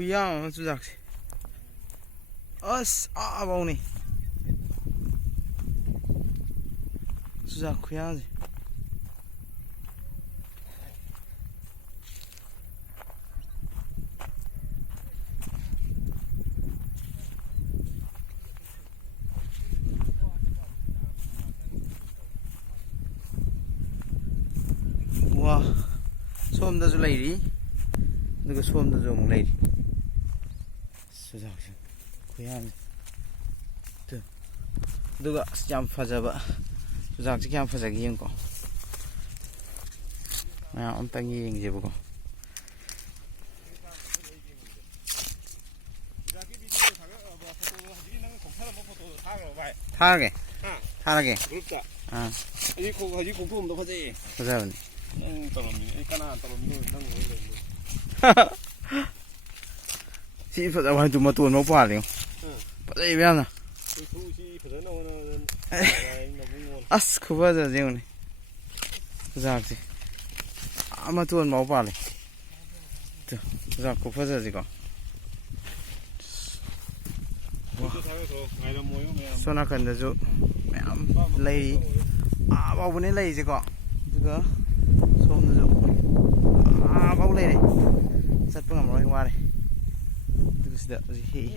ꯈꯨꯌꯥꯝ ꯑꯃ ꯆꯨꯖꯥꯛꯁꯦ ꯑꯁ ꯑꯥꯕꯧꯅꯤ ꯆꯨꯖꯥꯛ ꯈꯨꯌꯥꯝꯁꯦ ꯋꯥ ꯁꯣꯝꯗꯁꯨ ꯂꯩꯔꯤ ꯑꯗꯨꯒ ꯁꯣꯝꯗꯁꯨ ꯑꯃꯨꯛ ꯂꯩꯔꯤ ꯆꯨꯖꯥꯛꯁꯦ ꯈꯨꯌꯥꯝꯁꯦ ꯑꯗꯨꯒ ꯑꯁ ꯌꯥꯝ ꯐꯖꯕ ꯆꯨꯖꯥꯛꯁꯦ ꯀꯌꯥꯝ ꯐꯖꯒꯦ ꯌꯦꯡꯀꯣ ꯃꯌꯥꯝ ꯑꯝꯇꯪ ꯌꯦꯡꯁꯦꯕꯀꯣ ꯊꯥꯔꯒꯦ ꯊꯥꯔꯒꯦ ꯒ꯭ꯔꯨꯞꯇ ꯍꯧꯖꯤꯛ ꯈꯣꯡꯊꯣꯝꯗꯣ ꯐꯖꯩꯌꯦ ꯐꯖꯕꯅꯤ ꯅꯪ ꯇꯧꯔꯝꯃꯤꯅꯦ ꯑꯩ ꯀꯅꯥ ꯇꯧꯔꯝꯃꯤꯅꯣ ꯅꯪ ꯑꯣꯏ ꯂꯩꯔꯝꯃꯦ ꯁꯤ ꯐꯖꯕ ꯍꯥꯏꯗꯨ ꯃꯇꯣꯟꯐꯥꯎ ꯄꯥꯜꯂꯤ ꯐꯖꯩꯕ ꯌꯥꯝꯅ ꯁꯤ ꯐꯖꯅ ꯍꯣꯠꯅꯕꯗ ꯑꯁ ꯈꯨꯐꯖꯁꯦ ꯌꯦꯡꯉꯨꯅꯦ ꯆꯨꯖꯥꯛꯁꯦ ꯃꯇꯣꯟꯐꯥꯎ ꯄꯥꯜꯂꯤ ꯆꯨꯖꯥꯛ ꯈꯨꯐꯖꯁꯤꯀꯣ ꯁꯣꯝ ꯅꯥꯀꯟꯗꯁꯨ ꯃꯌꯥꯝ ꯂꯩꯔꯤ ꯐꯥꯎꯕꯅꯦ ꯂꯩꯔꯤꯁꯦꯀꯣ ꯑꯗꯨꯒ ꯁꯣꯝꯗꯁꯨ ꯐꯥꯎ ꯂꯩꯔꯦ ꯆꯠꯄ ꯉꯝꯃꯔꯣꯏ ꯋꯥꯔꯦ ꯑꯗꯨꯒ ꯁꯤꯗ ꯍꯧꯖꯤꯛ ꯍꯦꯛꯏ